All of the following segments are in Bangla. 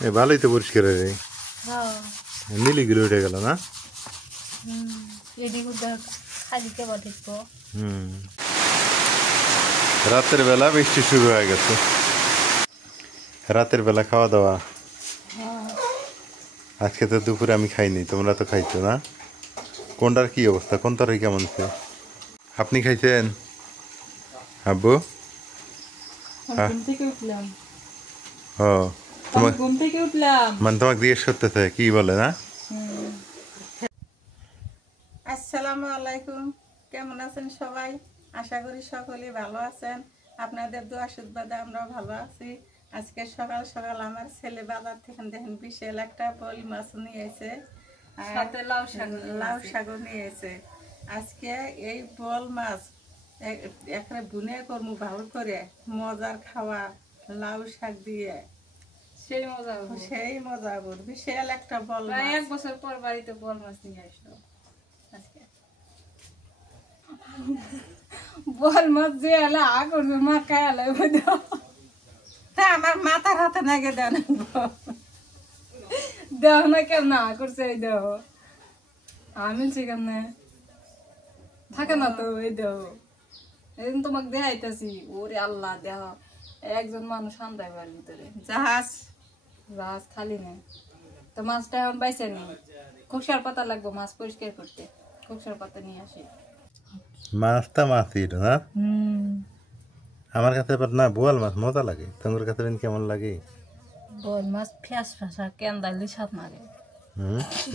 ভালোই তো পরিষ্কার রে। হ্যাঁ নীলিগুলো উঠে গেল না। রাতের বেলা বৃষ্টি শুরু হয়ে গেছে। রাতের বেলা খাওয়া দাওয়া আজকে তো দুপুরে আমি খাইনি, তোমরা তো খাইছো না? কোনটার কি অবস্থা, কোন তরকারি কেমন আছে? আপনি খাইছেন আব্বু? ও তোমার ঘুম থেকে উঠলাম মানে তোমাকে জিজ্ঞেস করতেছে কি বলে না? আসসালামু আলাইকুম, কেমন আছেন সবাই? আশা করি সকলেই ভালো আছেন। আপনাদের দোয়া আশীর্বাদে আমরা ভালো আছি। আজকে সকাল সকাল আমার ছেলে বাজার থেকে দেখেন বিশাল একটা বল মাছ নিয়ে এসে, সাথে লাউ শাকও নিয়ে এসে। আজকে এই বল মাছ এখানে বুনে করবো ভালো করে, মজার খাওয়া লাউ শাক দিয়ে সেই মজা হবে। বিশাল একটা বল মাছ, 1 বছর পর বাড়িতে বল মাছ নিয়ে আসলো। আজকে বল মাছ যে এলা আগর মা খায়ালে তা আমার মাথার হাতে নাগে দেন দেহ না কেমন করছে এই দেহ আমি কেমনে থাকে না তো এই দেহ এই তোমাকে দেখাইতেছি। ওরে আল্লাহ দেহ একজন মানুষ আন্দায় বাড়ির ভিতরে জাহাজ খালি নেই তো মাছটা এখন বাইছে নেই। খোকসার পাতা লাগবে মাছ পরিষ্কার করতে, খোকসার পাতা নিয়ে আসি। মাছটা মাছই এটা না, আমার কাছে না বোয়াল মাছ মজা লাগে। তোমার কাছে কেমন লাগে? বল মাছ ফ্যাসা কেন্দালি স্বাদ লাগে।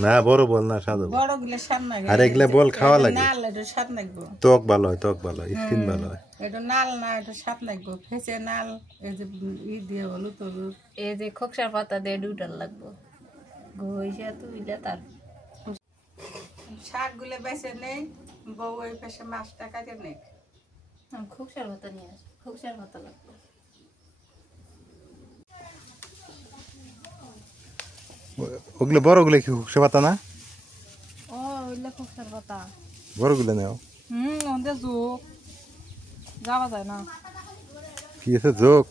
না বড় বল না, স্বাদ বড় গুলো স্বাদ লাগে, আর এগুলা বল খাওয়া লাগে। নাল এটা স্বাদ লাগবে, ত্বক ভালো হয়, ত্বক ভালো হয়, স্কিন ভালো হয়। এটা নাল না, এটা স্বাদ লাগবে ফেসে নাল। এই যে ই দিয়ে হলুদ হলুদ এই যে খোকসার পাতা দিয়ে দুটার লাগবো ঘইসা তুইলা তার শাক গুলো বেছে নেই, বউ ওই পাশে মাছটা কাটে নেই। খোকসার পাতা নিয়ে আসি, খোকসার পাতা লাগবে। ওগুলো বড়গুলো কি খুকসে পাতা না? ও ওইলা খোকসার পাতা বড়গুলো নেও। ওদের যোগ যাওয়া যায় না। কি আছে যোগ?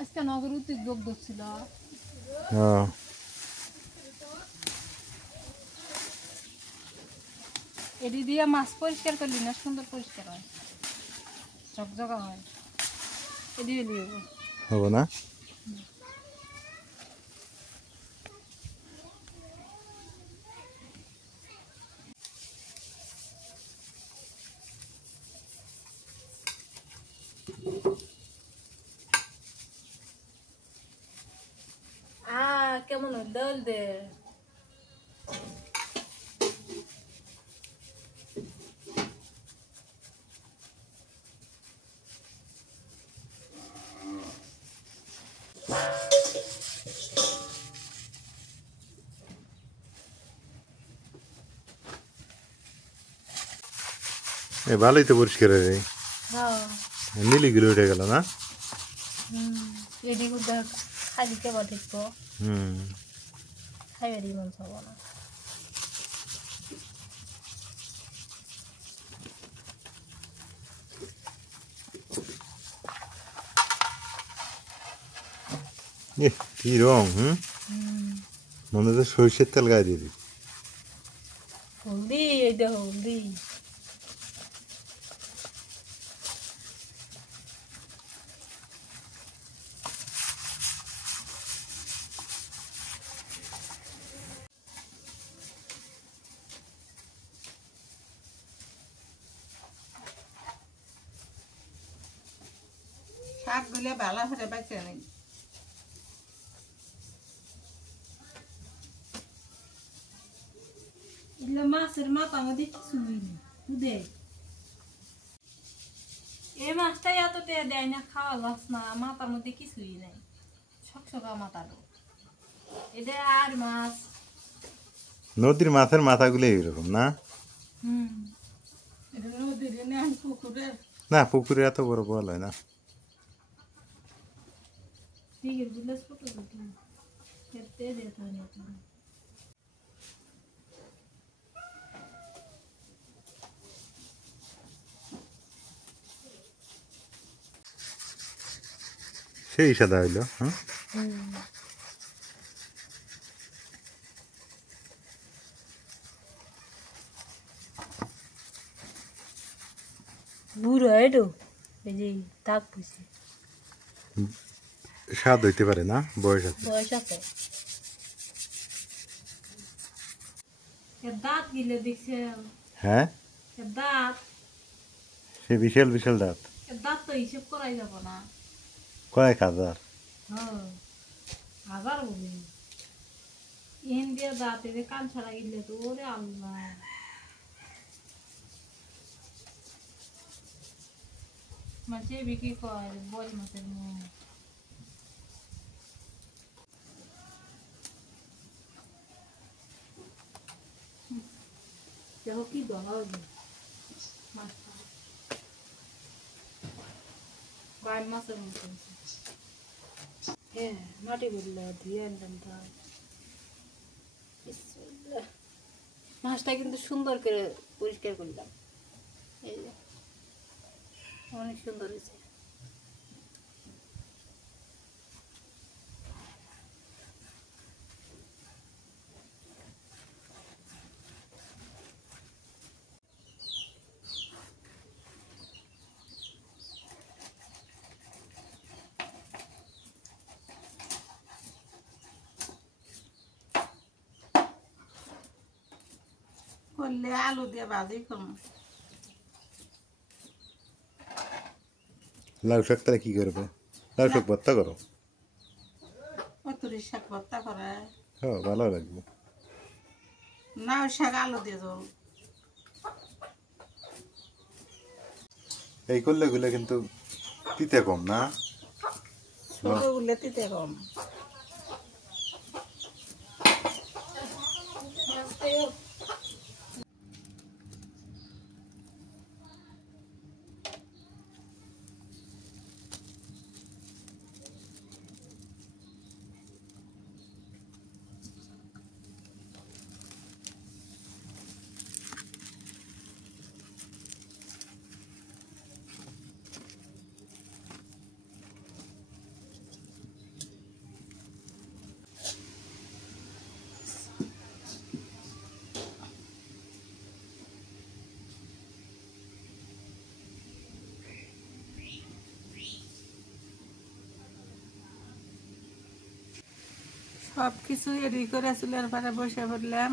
আজকে নগর উচিত যোগ ধরছিল। এটি দিয়ে মাছ পরিষ্কার করলি না সুন্দর পরিষ্কার হয়, ঝকঝকা হয়। এটি হবো না? কেমন দল দে ভালোই তো পরিষ্কার রে। নীলিগুলো উঠে গেল না। এটি খালি কেবা ঠিকবো খাইবারই মন চাবো না। কি রং! মনে হচ্ছে সরিষার তেল গায়ে দিয়ে দিই। হলদি এইটা হলদি শাক গুলো ভালো করে বেছে নেই। মাছের মাথা মধ্যে কিছুই নেই। এই মাছটাই এত দেয় না, খাওয়া যাস না, মাথার মধ্যে কিছুই নেই, ছকছকা মাথাটা। এটা আর মাছ নদীর মাছের মাথাগুলো এইরকম না? না পুকুরে এত বড় বল হয় না। সেই সাদা হইলো। বুড়ো এডো এই যে দাগ পড়ছে, স্বাদ হইতে পারে না বয়স আছে। বয়স আছে। এর দাঁত গিলে দেখছে, হ্যাঁ, এর দাঁত, সে বিশাল বিশাল দাঁত, এর দাঁত তো হিসেব করাই যাব না। কয়েক হাজার। হ্যাঁ, হাজার বলি ইহেন দিয়ে দাঁত এদের কান ছাড়া গিলে তো ওরে আল্লাহ। মাঝে বিক্রি করে বল মাছের মুখ। দেখো কি ধরা মাছটা, বাইর মাছের মতো। হ্যাঁ, মাটি বললে ধুয়ে আনলাম তাই। বিসমিল্লাহ। মাছটা কিন্তু সুন্দর করে পরিষ্কার করলাম, এই যে অনেক সুন্দর হয়েছে। করলে আলু দিয়ে ভাজি করবো। লাউ শাক তারা কি করবে? লাউ শাক ভর্তা করো। কতুরি শাক ভর্তা করে, হ্যাঁ, ভালো লাগবে। লাউ শাক আলু দিয়ে জল। এই করলে গুলো কিন্তু তিতে কম না? ছোট গুলে তিতে কম। সব কিছু রেডি করে চুলের পাড়ে বসে পড়লাম,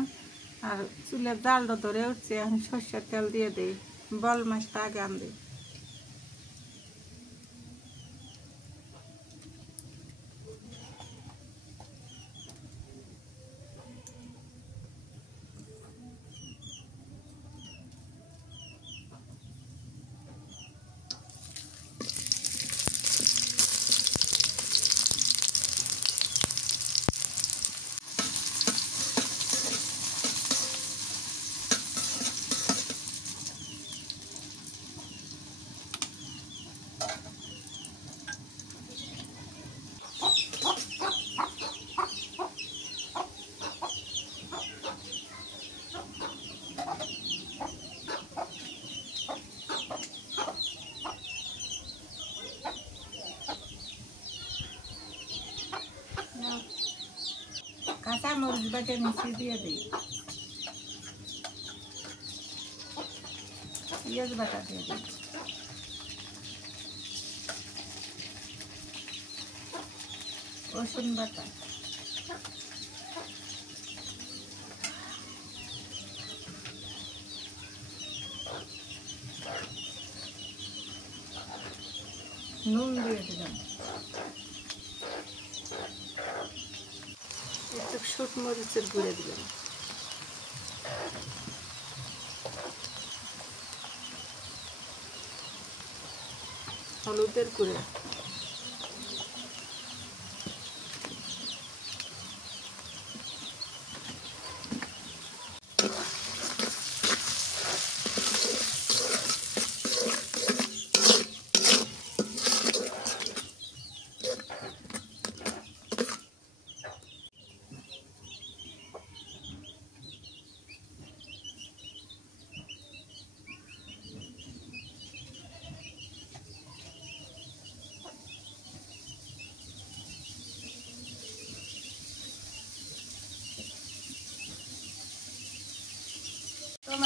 আর চুলের জালটা ধরে উঠছে। এখন সর্ষের তেল দিয়ে দিই, বল মাছটা আগে আন দিই। কাঁচা মরিচ বাটে মিশিয়ে দিয়ে দিই, পেঁয়াজ বাটা দিয়ে দিই, রসুন বাটা, নুন দিয়ে দিলাম, একটু শুট মরিচের গুঁড়ে দিলাম, হলুদের গুঁড়ে,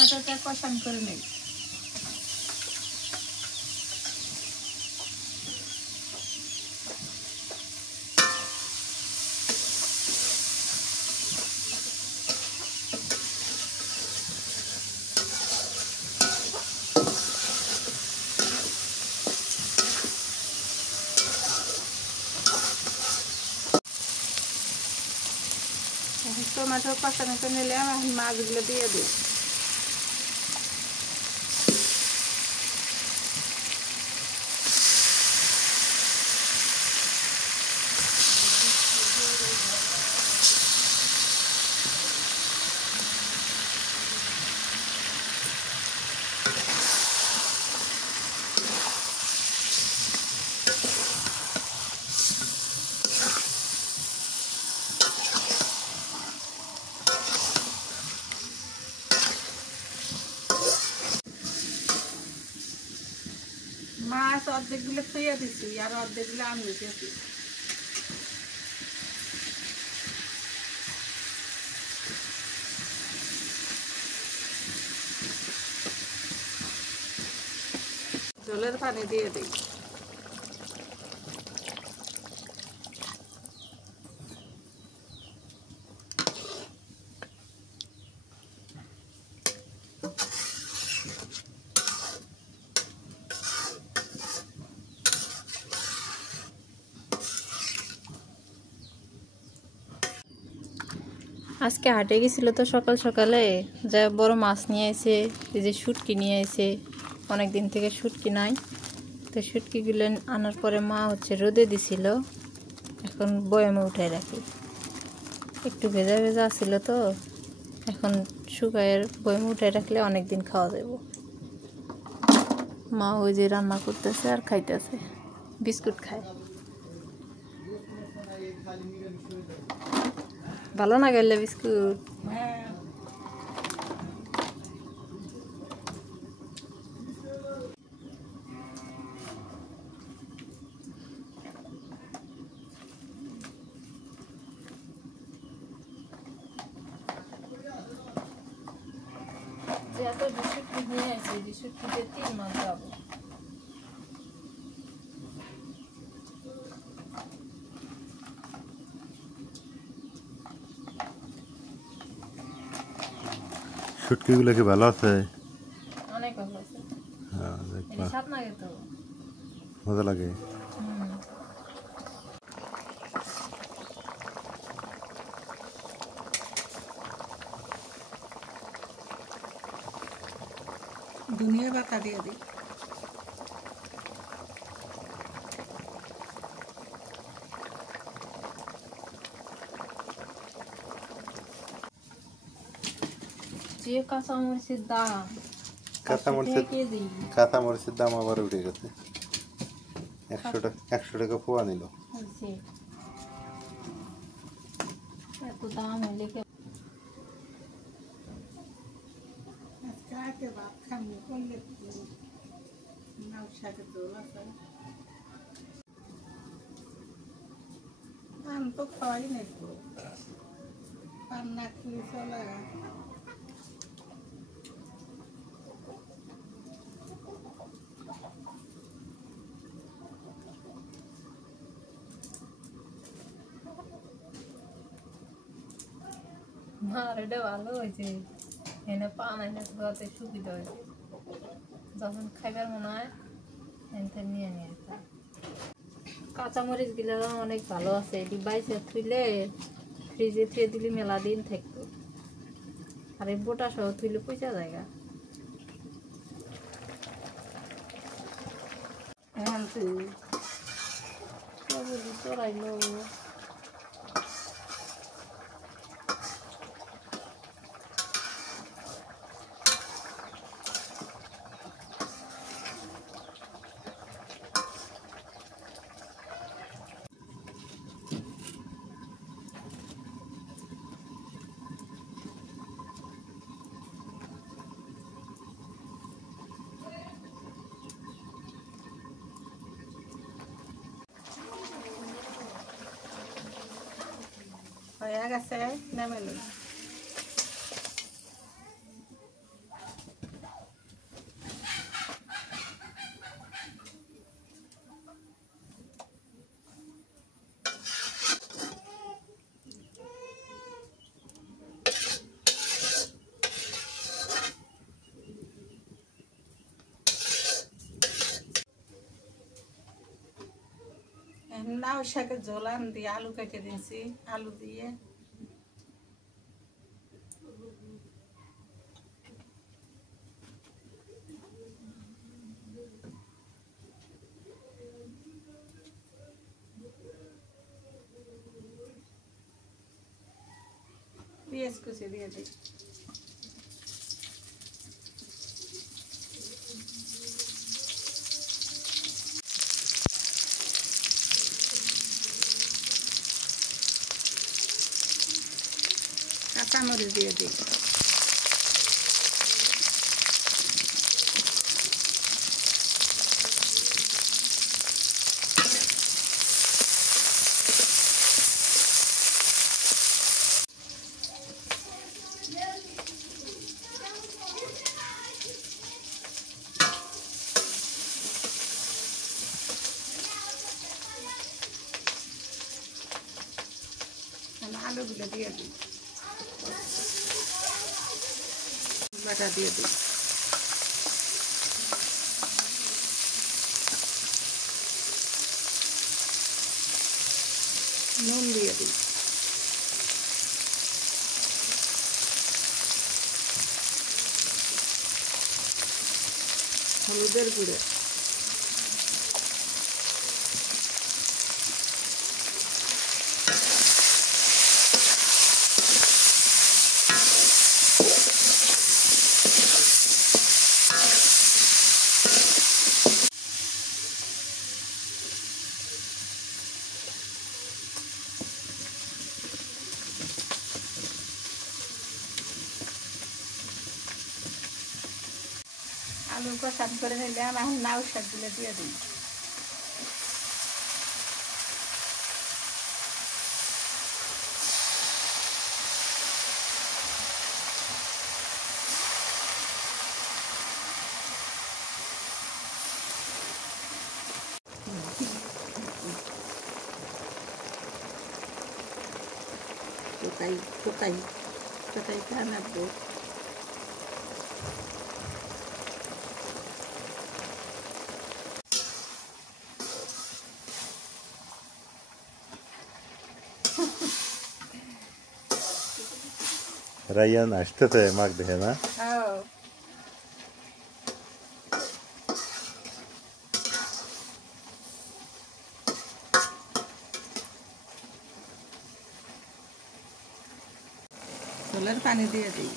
টমেটোটা কষান করে নেই। টমেটো কষানো করে নিলে আমি মাছগুলো দিয়ে দিই। মাছ অর্ধেকগুলো থইয়া দিছি আর অর্ধেকগুলো আমি দিয়েছি। জলের পানি দিয়ে দিই। আজকে হাটে গেছিল তো সকাল সকালে, যা বড় মাছ নিয়ে এসে, এই যে শুটকি নিয়ে এসে, অনেক দিন থেকে শুটকি নাই, তো শুটকিগুলো আনার পরে মা হচ্ছে রোদে দিছিল, এখন বয়ামে উঠাই রাখি। একটু ভেজা ভেজা ছিল তো, এখন শুকায়ের বয়ামে উঠাই রাখলে অনেক দিন খাওয়া যাব। মা ওই যে রান্না করতেছে আর খাইতেছে, বিস্কুট খায়। ভালো না গেলে বিস্কুট? যে এত বিস্কুট নিয়ে আছে, বিস্কুটে 3 মাস যাবো। শুটকিগুলো কি ভালো আছে? অনেক ভালো আছে। হ্যাঁ, এটা স্বাদ লাগে তো। মজা লাগে। ধনিয়া পাতা দিয়ে দিই। যে কাঁচামরিচের দাম, কাঁচামরিচের কেজি কাঁচামরিচের দাম আবার উঠে গেছে। 100 টাকা পোয়া নিল। হয়েছে, এত দাম হলে কি? আজকে ভাত খাবো করলে নাও শাকের ঝোল আছে। পান তো খাওয়াই নাই তো, পান না খেলে চলে। আর এটা ভালো হয়েছে, এনে পান এনে খাওয়াতে সুবিধা হয়েছে। যখন খাইবার মনে হয় এনতে নিয়ে নিয়ে যেতে। কাঁচামরিচ গুলো অনেক ভালো আছে, এটি বাইসে থুইলে ফ্রিজে থুয়ে দিলে মেলা দিন থাকতো, আর এই বোটা সহ থুইলে পয়সা জায়গা। চড়াইলো হয়ে গেছে, নেমে নিই। নাও শাকের ঝোলান দিয়ে আলু কেটে দিয়েছি, আলু দিয়ে পেঁয়াজ কুচি দিয়ে দিই। কাঁচামরিচ দিয়ে দিই। আলুগুলো দিয়ে দিই, বাটা দিয়ে দিই। নুন দিয়ে দিই। হলুদের গুঁড়ো, আলু কষান করে নিলাম। এখন লাউ শাকগুলো দিয়ে দিই। কোথায় কোথায় কোথায় খানাবো। রায়ান আসতেছে মাক দেখে না? ঝোলের পানি দিয়ে দিই।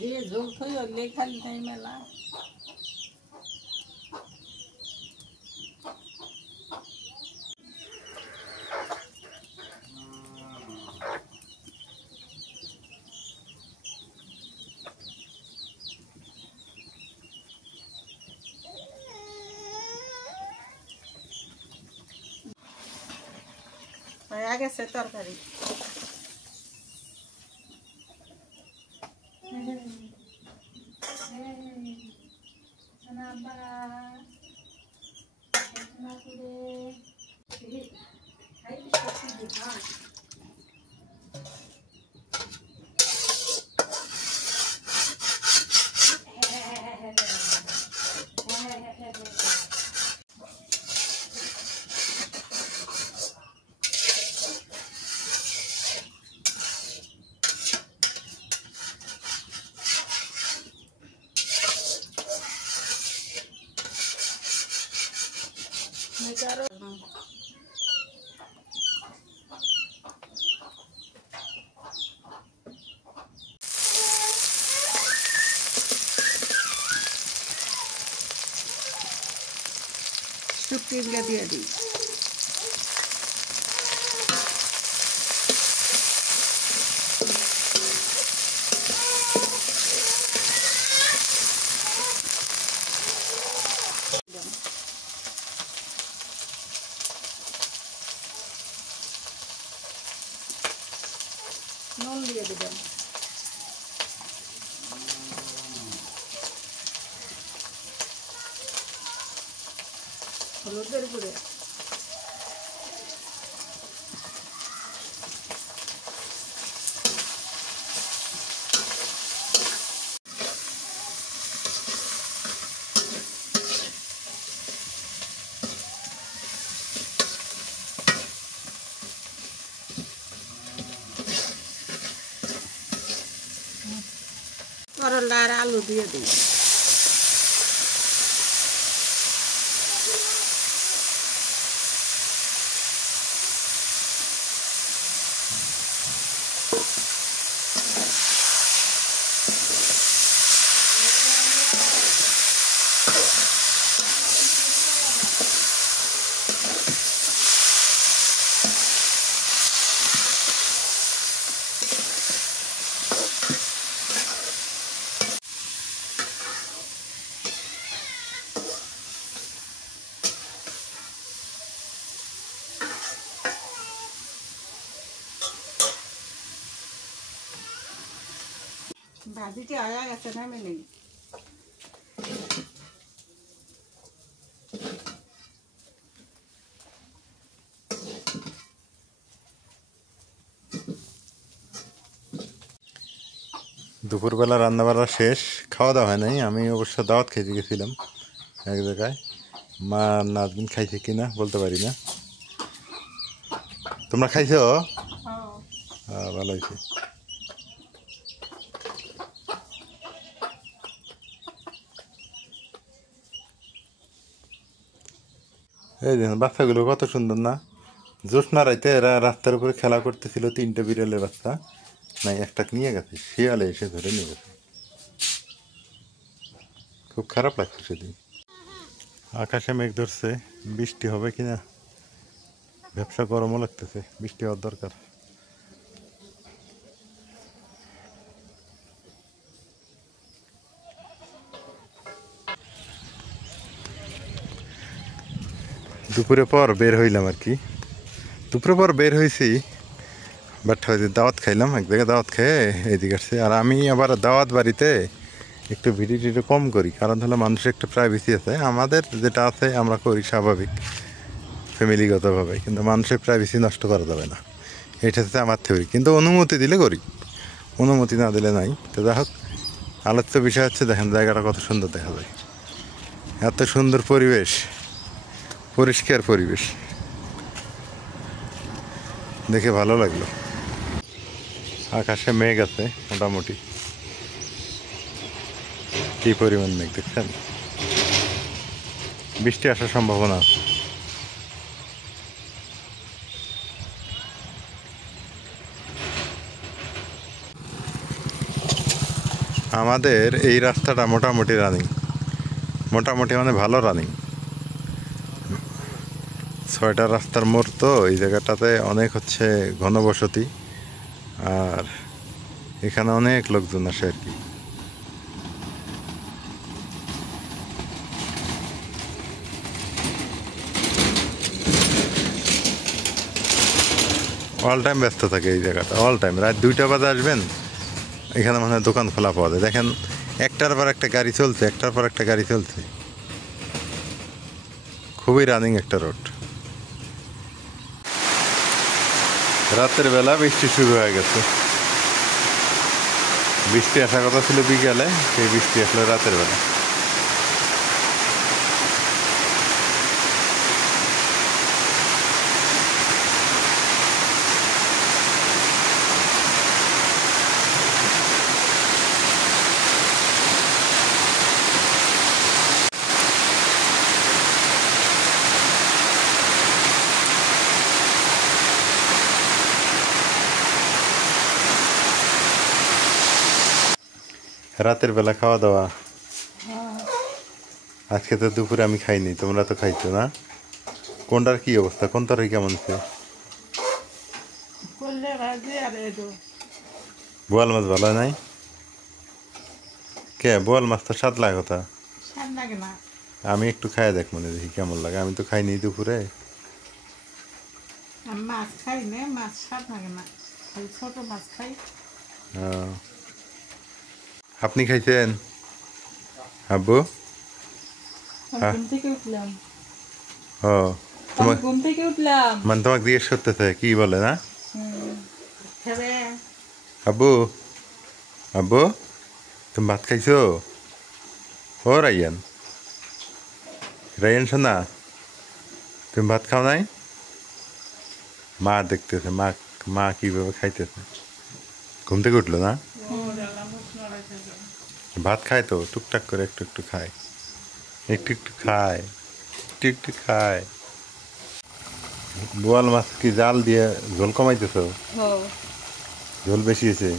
দিয়ে ঝোল থই হলে খালি নাই মেলা। হয়ে গেছে তরকারি। শুটকিগুলো দিয়ে দিই। নুন দিয়ে দিবেন। হলুদের গুঁড়ো, করলা আর আলু দিয়ে দিই। ভাজিটি হয়ে গেছে, নামে নেই। দুপুরবেলা রান্নাবান্না শেষ, খাওয়া দাওয়া হয় নাই। আমি অবশ্য দাওয়াত খেতে গেছিলাম এক জায়গায়। মা নাজমিন খাইছে কিনা বলতে পারি না। তোমরা খাইছো? ভালো হয়েছে। এই দেখুন বাচ্চাগুলো কত সুন্দর না। জ্যোৎস্না রাইতে এরা রাস্তার উপরে খেলা করতেছিল। 3টে বিড়ালের বাচ্চা, নাই একটা নিয়ে গেছে, শিয়ালে এসে ধরে নিয়ে গেছে। খুব খারাপ লাগছে সেদিন। আকাশে মেঘ ধরছে, বৃষ্টি হবে কিনা। ব্যবসা গরমও লাগতেছে, বৃষ্টি হওয়ার দরকার। দুপুরে পর বের হইলাম আর কি। দুপুরে পর বের হয়েছি, বাট হয়তো দাওয়াত খাইলাম এক জায়গায়। দাওয়াত খেয়ে এদিকে আসছে। আর আমি আবার দাওয়াত বাড়িতে একটু ভিডিও টিডিও কম করি, কারণ হলো মানুষের একটা প্রাইভেসি আছে। আমাদের যেটা আছে আমরা করি স্বাভাবিক ফ্যামিলিগতভাবে, কিন্তু মানুষের প্রাইভেসি নষ্ট করা যাবে না, এটা হচ্ছে আমার থিওরি। কিন্তু অনুমতি দিলে করি, অনুমতি না দিলে নাই। তো যাই হোক, আলোচ্য বিষয় হচ্ছে দেখেন জায়গাটা কত সুন্দর দেখা যায়। এত সুন্দর পরিবেশ, পরিষ্কার পরিবেশ, দেখে ভালো লাগলো। আকাশে মেঘ আছে মোটামুটি, কি পরিমাণ মেঘ দেখছেন। বৃষ্টি আসার সম্ভাবনা আছে। আমাদের এই রাস্তাটা মোটামুটি রানিং, মোটামুটি মানে ভালো রানিং। 6টা রাস্তার মোড়, তো এই জায়গাটাতে অনেক হচ্ছে ঘনবসতি, আর এখানে অনেক লোকজন আসে আর কি। অল টাইম ব্যস্ত থাকে এই জায়গাটা, অল টাইম। রাত 2টা বাজে আসবেন, এখানে মানে দোকান খোলা পাওয়া যায়। দেখেন একটার পর একটা গাড়ি চলছে, একটার পর একটা গাড়ি চলছে। খুবই রানিং একটা রোড। রাতের বেলা বৃষ্টি শুরু হয়ে গেছে। বৃষ্টি আসার কথা ছিল বিকালে, সেই বৃষ্টি আসলে রাতের বেলা। রাতের বেলা খাওয়া দাওয়া আজকে তো দুপুরে আমি খাইনি, তোমরা তো খাইছো না? কোনটার কি অবস্থা, কোন তরকারি কেমন আছে? বোয়াল মাছ ভালো নাই? কে বোয়াল মাছ তো স্বাদ লাগে কথা। আমি একটু খাই দেখ, মনে দেখি কেমন লাগে। আমি তো খাইনি দুপুরে। মাছ খাই না, মাছ স্বাদ লাগে না, ছোট মাছ খাই। আপনি খাইছেন আব্বু? থেকে উঠলাম। ও তোমার ঘুম থেকে উঠলাম। মানে তোমাকে জিজ্ঞেস করতেছে কি বলে না খাবে আব্বু আব্বু তুমি ভাত খাইছো ও রাইয়ান রাইয়ান শোনা তুমি ভাত খাও নাই মা দেখতেছে মা মা কিভাবে খাইতেছে ঘুম থেকে উঠলো না ভাত খায় তো টুকটাক করে একটু একটু খায় একটু একটু খায় একটু একটু খায় বোয়াল মাছ কি জাল দিয়ে ঝোল কমাইতেছো ঝোল বেশি হয়েছে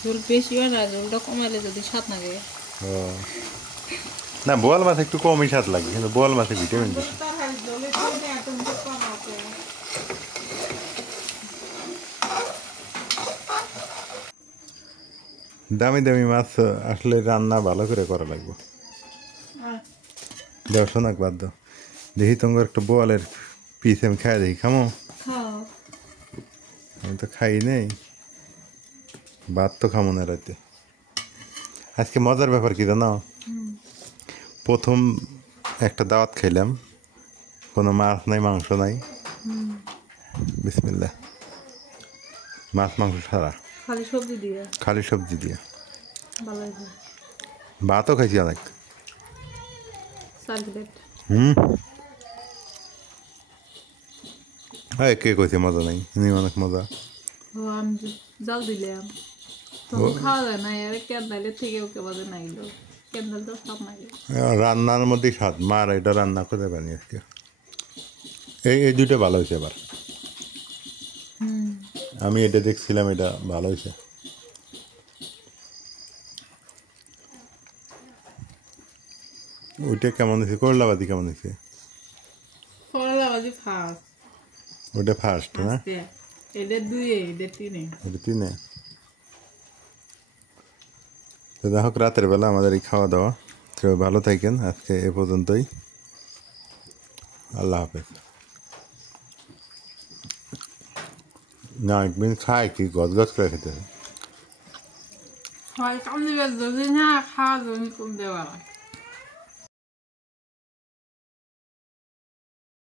ঝোল বেশি হয় না, ঝোলটা কমাইলে যদি স্বাদ লাগে। ও না বোয়াল মাছ একটু কমই স্বাদ লাগে কিন্তু বোয়াল মাছে ভিটামিন বেশি দামি দামি মাছ আসলে রান্না ভালো করে করা লাগবে দেও শোনাক বাদ দাও দেখি তোমার একটা বোয়ালের পিস আমি খাই দেখি খামো আমি তো খাই নেই ভাত তো খামো না রাতে আজকে মজার ব্যাপার কি জানো প্রথম একটা দাওয়াত খাইলাম কোনো মাছ নাই মাংস নাই বিসমিল্লাহ মাছ মাংস ছাড়া খালি সবজি দিয়ে খালি সবজি দিয়ে ভালো হয়েছে। ভাতও খাইছি অনেক সার্ভিলেট হ্যাঁ কে কইছে মজা নাই এমনি অনেক মজা আমি জাল দিলাম তখন খাওয়া যায় না, এর ক্যান্ডালের থেকে ওকে বাজে নাইলো, ক্যান্ডাল তো সব নাইলো। রান্নার মধ্যে স্বাদ মার এটা রান্না করে বানিয়ে আজকে এই দুইটা ভালো হয়েছে এবার আমি এটা দেখছিলাম এটা ভালো হয়েছে ওইটা কেমন হয়েছে করলাবাদি কেমন হয়েছে করলাবাজি ফার্স্ট, ওটা ফার্স্ট না এটা দুই এটা তিনে ওটা তিনে তো যাই হোক রাতের বেলা আমাদের এই খাওয়া দাওয়া তো ভালো থাকেন আজকে এ পর্যন্তই আল্লাহ হাফেজ না একদিন খায় কি গজ গজ করে খেতে হয় কাম দিবে যদি না খাওয়া জমি কম দেওয়া